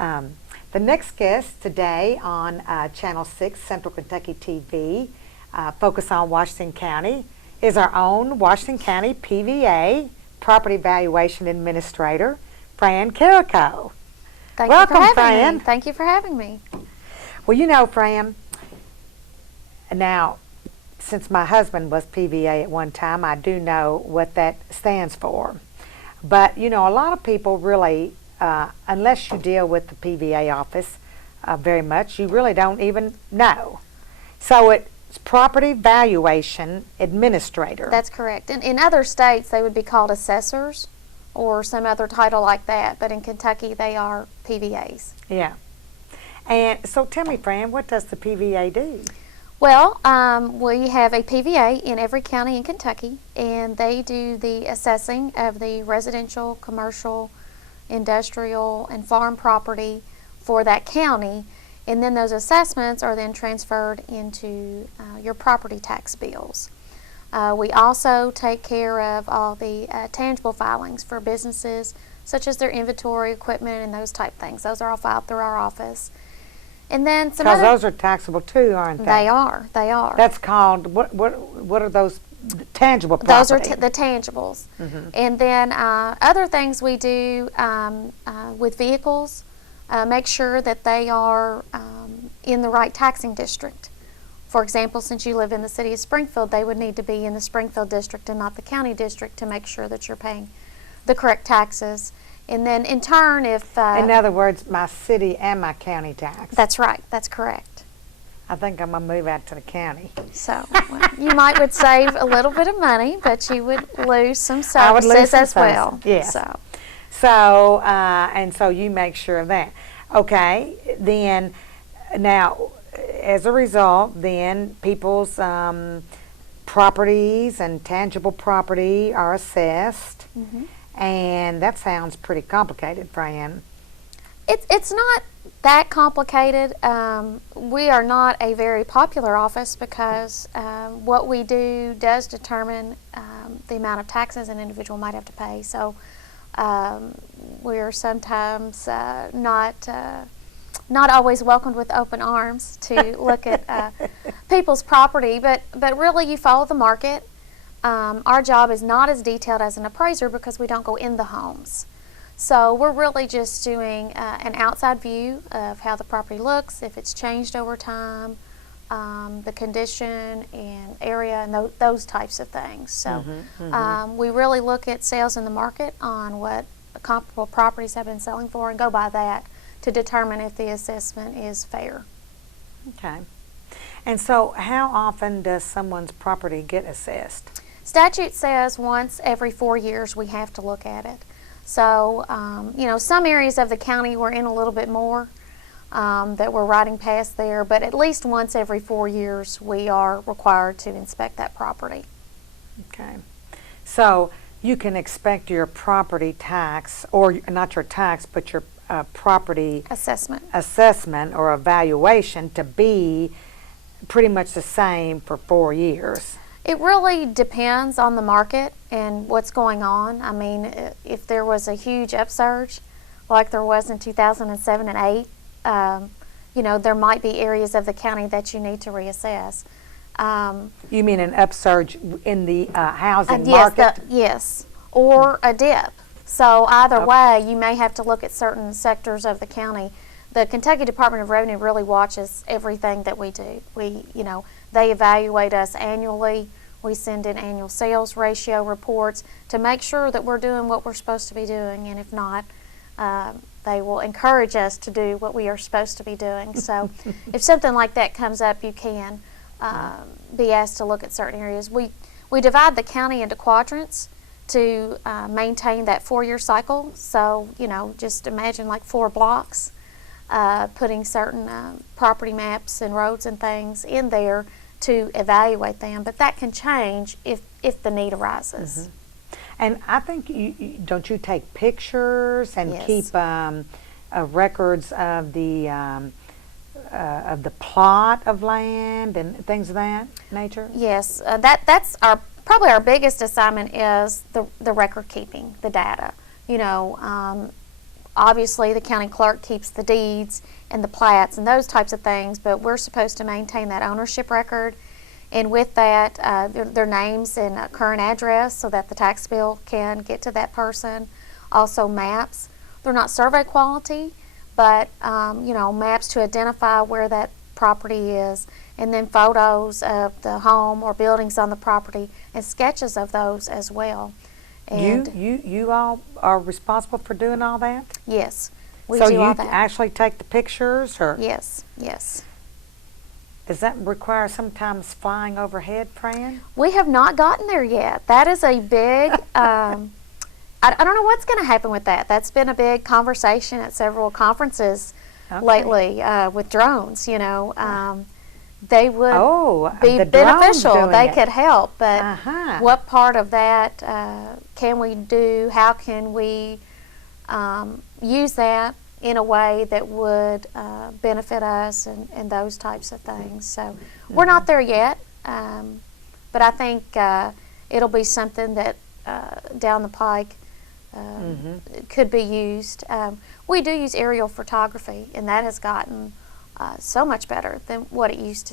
The next guest today on Channel 6 Central Kentucky TV, focus on Washington County, is our own Washington County PVA, Property Valuation Administrator, Fran Carrico. Welcome, Fran. Thank you for having me. Well, you know, Fran, now, since my husband was PVA at one time, I do know what that stands for. But, you know, a lot of people really, unless you deal with the PVA office very much, you really don't even know. So it's Property Valuation Administrator. That's correct. In other states, they would be called assessors or some other title like that. But in Kentucky, they are PVAs. Yeah. And so tell me, Fran, what does the PVA do? Well, we have a PVA in every county in Kentucky, and they do the assessing of the residential, commercial, industrial, and farm property for that county. And then those assessments are then transferred into your property tax bills. We also take care of all the tangible filings for businesses, such as their inventory, equipment, and those type things. Those are all filed through our office. And then some Because those are taxable too, aren't they? They are. That's called, what are those tangible property? Those are the tangibles. Mm-hmm. And then other things we do with vehicles, make sure that they are in the right taxing district. For example, since you live in the city of Springfield, they would need to be in the Springfield district and not the county district to make sure that you're paying the correct taxes. And then in turn, if... in other words, my city and my county tax. That's right. That's correct. I think I'm going to move out to the county. So you would save a little bit of money, but you would lose some services as well. Yes. So, and so you make sure of that. Okay, then, now, as a result, then people's properties and tangible property are assessed. Mm-hmm. And that sounds pretty complicated, Fran. It's not that complicated. We are not a very popular office because what we do does determine the amount of taxes an individual might have to pay. So we're sometimes not always welcomed with open arms to look at people's property. But really, you follow the market. Our job is not as detailed as an appraiser because we don't go in the homes. So we're really just doing an outside view of how the property looks, if it's changed over time, the condition and area and those types of things. So we really look at sales in the market on what comparable properties have been selling for and go by that to determine if the assessment is fair. Okay. And so how often does someone's property get assessed? Statute says once every 4 years we have to look at it. So, you know, some areas of the county we're in a little bit more that we're riding past there, but at least once every 4 years we are required to inspect that property. Okay. So you can expect your property tax, or not your tax, but your property assessment or evaluation to be pretty much the same for 4 years. It really depends on the market and what's going on. I mean, if there was a huge upsurge like there was in 2007 and 8, you know, there might be areas of the county that you need to reassess. You mean an upsurge in the housing market? Yes, or a dip. So either way, you may have to look at certain sectors of the county. The Kentucky Department of Revenue really watches everything that we do. They evaluate us annually. We send in annual sales ratio reports to make sure that we're doing what we're supposed to be doing, and if not, they will encourage us to do what we are supposed to be doing. So if something like that comes up, you can be asked to look at certain areas. We divide the county into quadrants to maintain that 4-year cycle. So, you know, just imagine like 4 blocks, putting certain property maps and roads and things in there to evaluate them. But that can change if the need arises. Mm-hmm. And I think, don't you take pictures and Yes. keep records of the plot of land and things of that nature? Yes, that's probably our biggest assignment is the record keeping, the data. You know, obviously the county clerk keeps the deeds and the plats and those types of things, but we're supposed to maintain that ownership record. And with that, their names and current address so that the tax bill can get to that person. Also maps. They're not survey quality, but maps to identify where that property is, and then photos of the home or buildings on the property and sketches of those as well. And you all are responsible for doing all that? yes, we so do you all that. actually take the pictures, or Yes, yes. does that require sometimes flying overhead, Fran? We have not gotten there yet. That is a big, I don't know what's going to happen with that. That's been a big conversation at several conferences lately with drones. They would be the drones beneficial. doing They it. could help, but what part of that can we do? How can we use that in a way that would benefit us and those types of things? So we're not there yet, but I think it'll be something that down the pike could be used. We do use aerial photography, and that has gotten so much better than what it used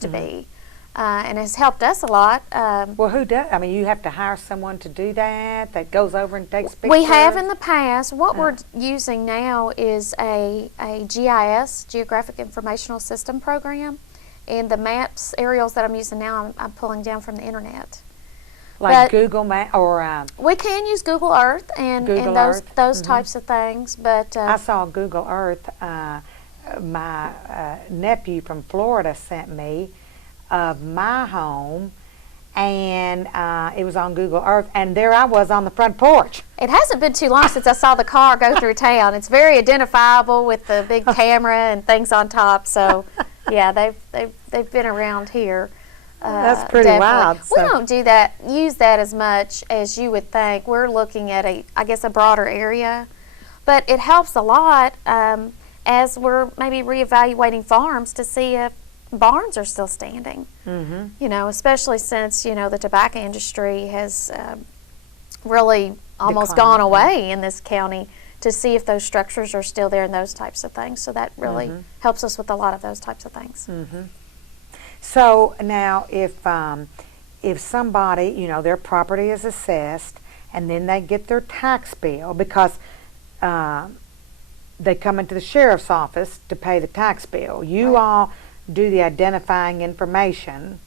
to be, and has helped us a lot. Well, who does? I mean, you have to hire someone to do that goes over and takes pictures? We have in the past. What we're using now is a GIS, Geographic Informational System program, and the maps, aerials that I'm using now, I'm pulling down from the internet. Like Google Map or we can use Google Earth and those types of things, but I saw Google Earth. My nephew from Florida sent me of my home, and it was on Google Earth, and there I was on the front porch. It hasn't been too long since I saw the car go through town. It's very identifiable with the big camera and things on top. So, yeah, they've been around here. That's pretty definitely. wild. We don't use that as much as you would think. We're looking at a broader area, but it helps a lot as we're maybe reevaluating farms to see if barns are still standing. Especially since the tobacco industry has really almost gone away in this county, to see if those structures are still there and those types of things. So that really helps us with a lot of those types of things. So now, if somebody, their property is assessed, and then they get their tax bill because they come into the sheriff's office to pay the tax bill. You all do the identifying information,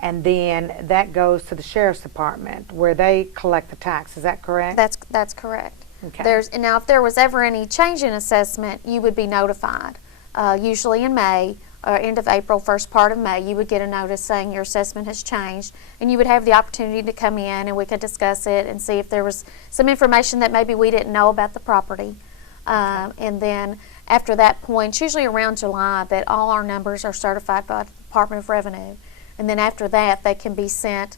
and then that goes to the sheriff's department where they collect the tax. Is that correct? That's correct. Okay. Now, if there was ever any change in assessment, you would be notified. Usually in May, or end of April, first part of May, you would get a notice saying your assessment has changed, and you would have the opportunity to come in and we could discuss it and see if there was some information that maybe we didn't know about the property. And then after that point, it's usually around July, that all our numbers are certified by the Department of Revenue. And then after that, they can be sent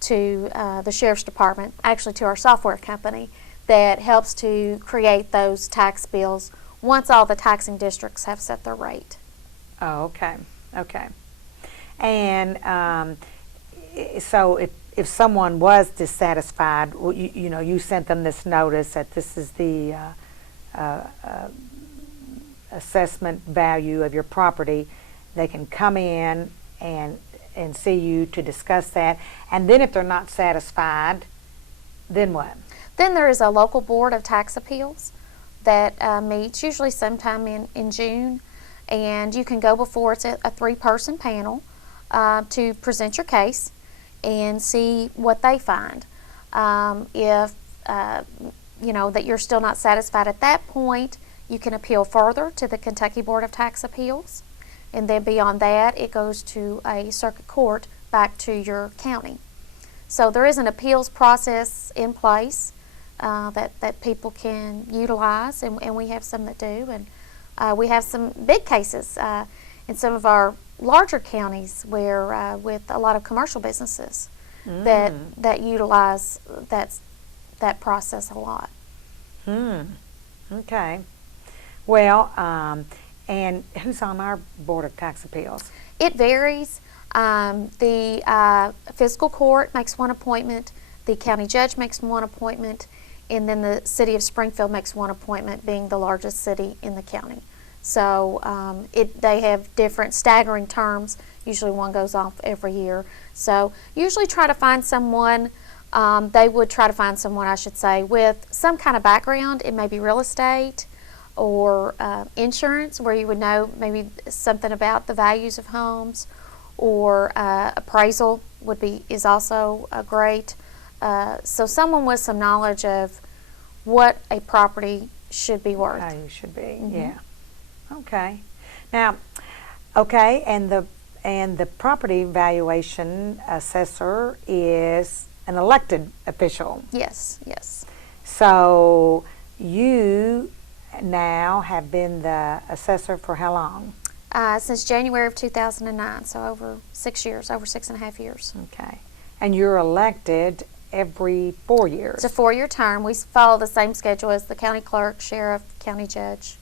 to the Sheriff's Department, actually to our software company that helps to create those tax bills once all the taxing districts have set their rate. Oh, okay. And so if someone was dissatisfied, you sent them this notice that this is the assessment value of your property, they can come in and see you to discuss that. And then if they're not satisfied, then what? Then there is a local board of tax appeals that meets usually sometime in June, and you can go before. It's a 3-person panel to present your case and see what they find. If that you're still not satisfied at that point, you can appeal further to the Kentucky Board of Tax Appeals, and then beyond that it goes to a circuit court back to your county. So there is an appeals process in place that people can utilize, and we have some that do, and we have some big cases in some of our larger counties where with a lot of commercial businesses that utilize that process a lot. Okay. Well, and who's on our Board of Tax Appeals? It varies. The fiscal court makes one appointment, the county judge makes one appointment, and then the city of Springfield makes one appointment, being the largest city in the county. So they have different staggering terms. Usually one goes off every year. So usually try to find someone, they would try to find someone, I should say, with some kind of background. It may be real estate or insurance, where you would know maybe something about the values of homes, or appraisal is also great. So someone with some knowledge of what a property should be worth. How you should be, Mm-hmm. yeah. Okay. Now, okay, and the property valuation assessor is an elected official. Yes, yes. So you now have been the assessor for how long? Since January of 2009, so over 6 years, over 6.5 years. Okay. And you're elected every 4 years. It's a 4-year term. We follow the same schedule as the county clerk, sheriff, county judge,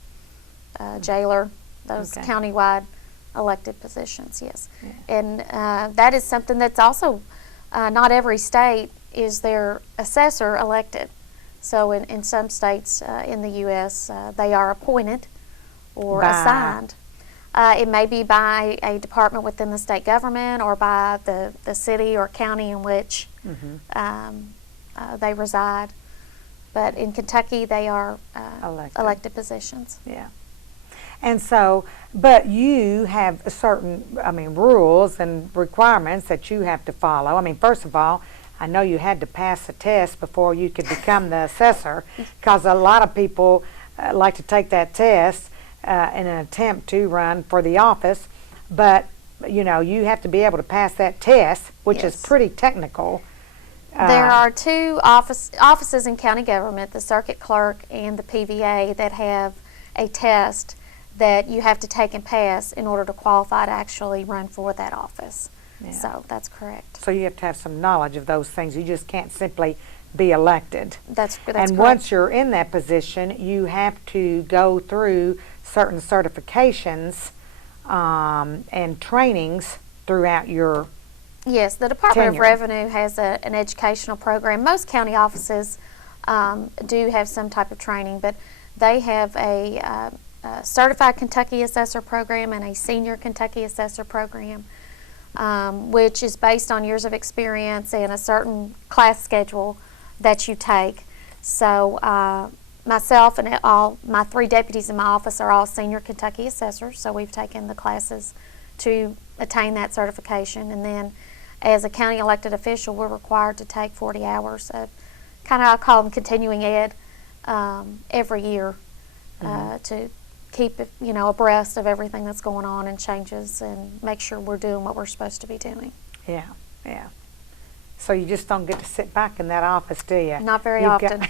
jailer, those Okay. county-wide elected positions, yes. Yeah. And that is something that's also, not every state is their assessor elected. So in some states in the U.S., they are appointed or By- assigned. It may be by a department within the state government, or by the city or county in which they reside. But in Kentucky, they are elected positions. Yeah. And so, but you have certain, rules and requirements that you have to follow. First of all, I know you had to pass a test before you could become the assessor, because a lot of people like to take that test in an attempt to run for the office. But, you have to be able to pass that test, which is Yes. pretty technical. There are two offices in county government, the circuit clerk and the PVA, that have a test that you have to take and pass in order to qualify to actually run for that office. Yeah. So that's correct. So you have to have some knowledge of those things. You just can't simply be elected. That's And correct. once you're in that position, you have to go through certain certifications and trainings throughout your Yes, the Department tenure. of Revenue has an educational program. Most county offices do have some type of training, but they have a Certified Kentucky Assessor program and a Senior Kentucky Assessor program, which is based on years of experience and a certain class schedule that you take. So myself and all my 3 deputies in my office are all Senior Kentucky Assessors, so we've taken the classes to attain that certification. And then as a county elected official, we're required to take 40 hours of, I call them continuing ed, every year to keep abreast of everything that's going on and changes, and make sure we're doing what we're supposed to be doing. Yeah, yeah. So you just don't get to sit back in that office, do you? Not very You've often.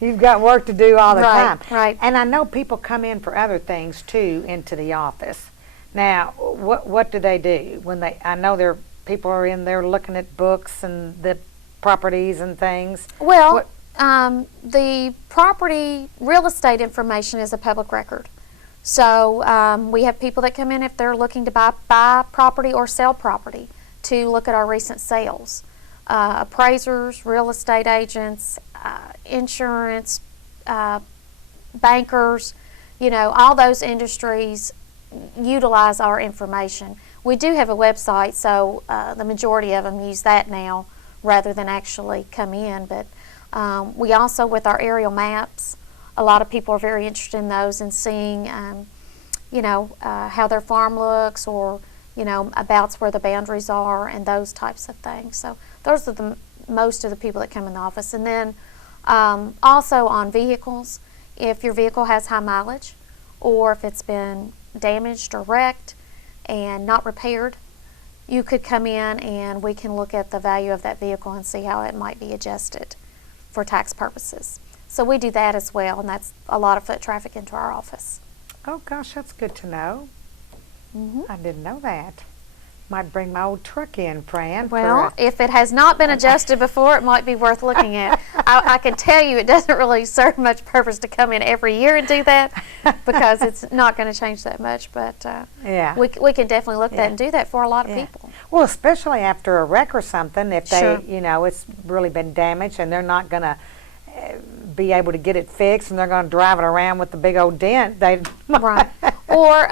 You've got work to do all the Right, time. right. And I know people come in for other things too into the office. Now, what do they do when I know people are in there looking at books and the properties and things. Well, the property real estate information is a public record. So we have people that come in if they're looking to buy property or sell property, to look at our recent sales. Appraisers, real estate agents, insurance, bankers, all those industries utilize our information. We do have a website, so the majority of them use that now rather than actually come in. But we also, with our aerial maps, a lot of people are very interested in those and seeing, how their farm looks, or abouts where the boundaries are, and those types of things. So those are most of the people that come in the office. And then also on vehicles, if your vehicle has high mileage, or if it's been damaged or wrecked and not repaired, you could come in and we can look at the value of that vehicle and see how it might be adjusted for tax purposes. So we do that as well, and that's a lot of foot traffic into our office. Oh gosh, that's good to know. Mm-hmm. I didn't know that. Might bring my old truck in, Fran. Well, if it has not been adjusted before, it might be worth looking at. I can tell you it doesn't really serve much purpose to come in every year and do that, because it's not going to change that much. But yeah. we can definitely look at Yeah. that and do that for a lot of Yeah. people. Well, especially after a wreck or something, if they, Sure. it's really been damaged and they're not going to be able to get it fixed and they're going to drive it around with a big old dent. Right. Or,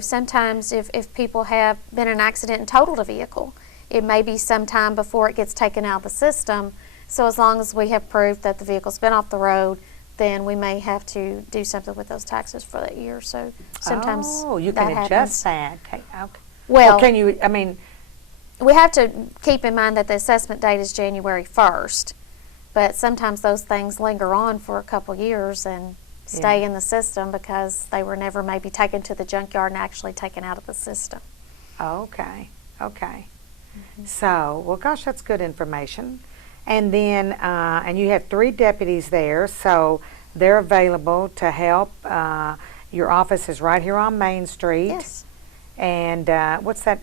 sometimes if people have been in an accident and totaled a vehicle, it may be some time before it gets taken out of the system. So as long as we have proof that the vehicle's been off the road, then we may have to do something with those taxes for that year. So sometimes you that can happens. adjust that. Okay. Well, Or can you, I mean, we have to keep in mind that the assessment date is January 1st, but sometimes those things linger on for a couple years and stay in the system because they were never maybe taken to the junkyard and actually taken out of the system. okay. So, well, gosh, that's good information. And then, and you have 3 deputies there, so they're available to help. Your office is right here on Main Street. Yes. And what's that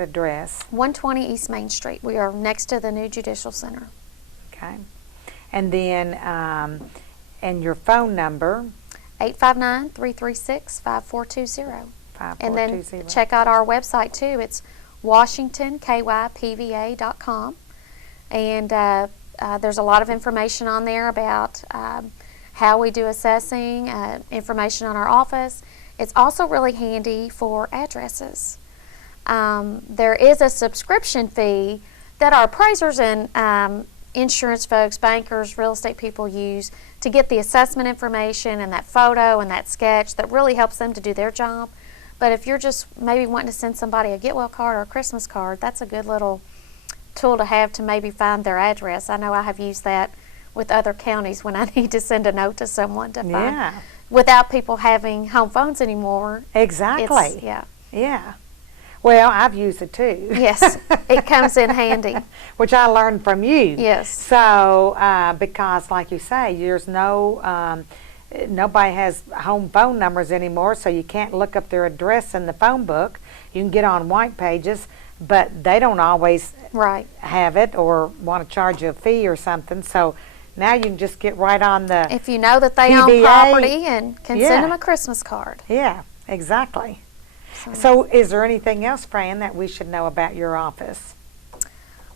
address? 120 East Main Street. We are next to the new Judicial Center. Okay. And then, and your phone number? 859-336-5420. 5420. And then check out our website too. It's WashingtonKYPVA.com. And there's a lot of information on there about how we do assessing, information on our office. It's also really handy for addresses. There is a subscription fee that our appraisers and insurance folks, bankers, real estate people use to get the assessment information and that photo and that sketch that really helps them to do their job. But if you're just maybe wanting to send somebody a get well card or a Christmas card, that's a good little tool to have to maybe find their address. I know I have used that with other counties when I need to send a note to someone to find. Without people having home phones anymore. Exactly. Yeah. Yeah. Well, I've used it too. Yes, it comes in handy. Which I learned from you. Yes. So, because like you say, there's nobody has home phone numbers anymore, so you can't look up their address in the phone book. You can get on white pages, but they don't always have it or want to charge you a fee or something. So now you can just get right on the if you know that they PVA. own property and can send them a Christmas card. Yeah, exactly. So is there anything else, Fran, that we should know about your office?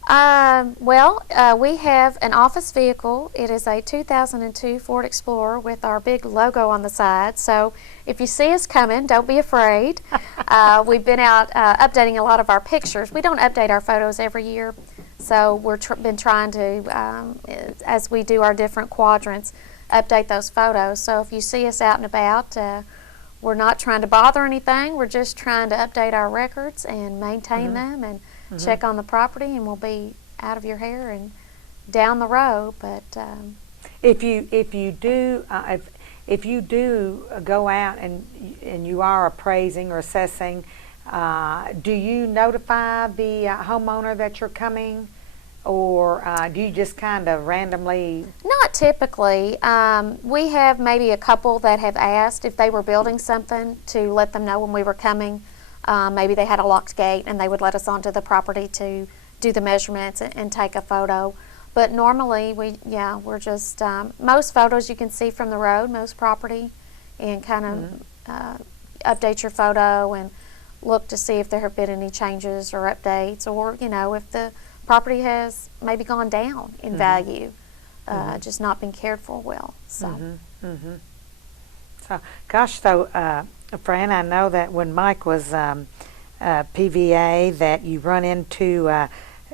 We have an office vehicle. It is a 2002 Ford Explorer with our big logo on the side. So if you see us coming, don't be afraid. We've been out updating a lot of our pictures. We don't update our photos every year, so we've been trying to, as we do our different quadrants, update those photos. So if you see us out and about, we're not trying to bother anything. We're just trying to update our records and maintain them and check on the property, and we'll be out of your hair and down the road. But if you do go out and you are appraising or assessing, do you notify the homeowner that you're coming, or do you just kind of randomly? Not typically. We have maybe a couple that have asked if they were building something to let them know when we were coming. Maybe they had a locked gate and they would let us onto the property to do the measurements and take a photo. But normally we're just, most photos you can see from the road, most property, and kind of update your photo and look to see if there have been any changes or updates, or if the property has maybe gone down in value, just not been cared for well. So, So, gosh, so Fran, I know that when Mike was PVA, that you run into,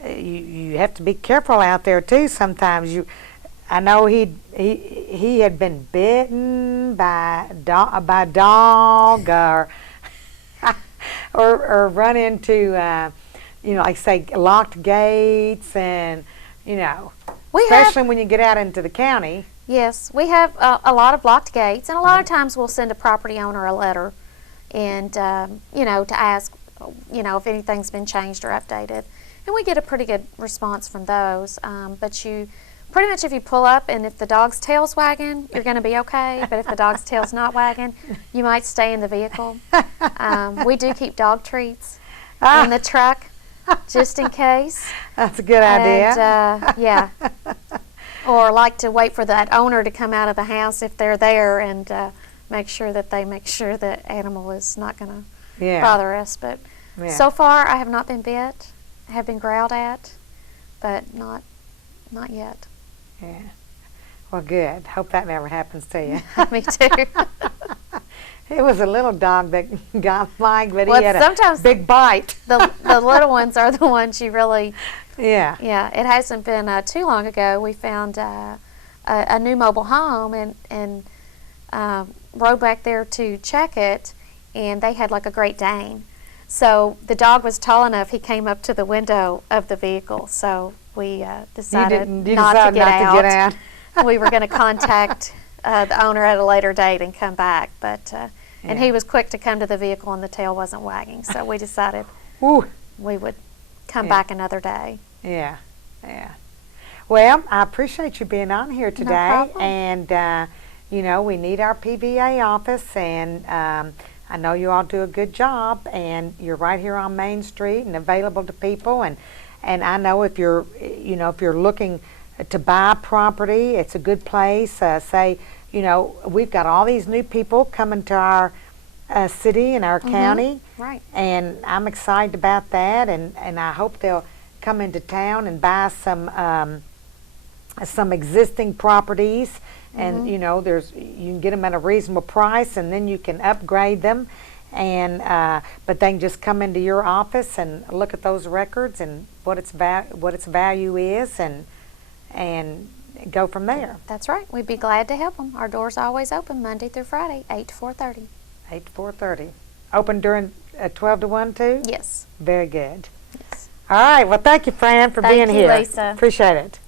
you have to be careful out there too. Sometimes I know he had been bitten by a dog, or run into, like say locked gates, and especially when you get out into the county. Yes, we have a lot of locked gates, and a lot of times we'll send a property owner a letter, and to ask, if anything's been changed or updated, and we get a pretty good response from those. But you, pretty much, if you pull up and if the dog's tail's wagging, you're going to be okay. But if the dog's tail's not wagging, you might stay in the vehicle. We do keep dog treats in the truck, just in case. That's a good idea. And, or like to wait for that owner to come out of the house if they're there, and make sure the animal is not going to bother us. But so far I have not been bit. have been growled at, but not yet. Yeah. Well, good. Hope that never happens to you. Me too. It was a little dog that got flagged, but Well, he had a sometimes big bite. the little ones are the ones you really. Yeah. Yeah, it hasn't been too long ago. We found a new mobile home and rode back there to check it, and they had like a Great Dane. So the dog was tall enough. He came up to the window of the vehicle. So we decided You not decided to get not out. to get out. We were going to contact the owner at a later date and come back, but and Yeah. he was quick to come to the vehicle, and the tail wasn't wagging. So we decided Ooh. we would come Yeah. back another day. Yeah. Yeah. Well, I appreciate you being on here today. problem. And, you know, we need our PVA office, and I know you all do a good job, and you're right here on Main Street and available to people. And I know if you're, you know, if you're looking to buy property, it's a good place. Say, you know, we've got all these new people coming to our city and our county. Right. And I'm excited about that, and I hope they'll come into town and buy some existing properties. And you know, you can get them at a reasonable price, and then you can upgrade them. And but they can just come into your office and look at those records and what its value is, and go from there. That's right. We'd be glad to help them. Our door's always open Monday through Friday, 8 to 4:30. 8 to 4:30. Open during 12 to 1 too? Yes. Very good. Yes. All right. Well, thank you, Fran, for Thank being you, here. Lisa. Appreciate it.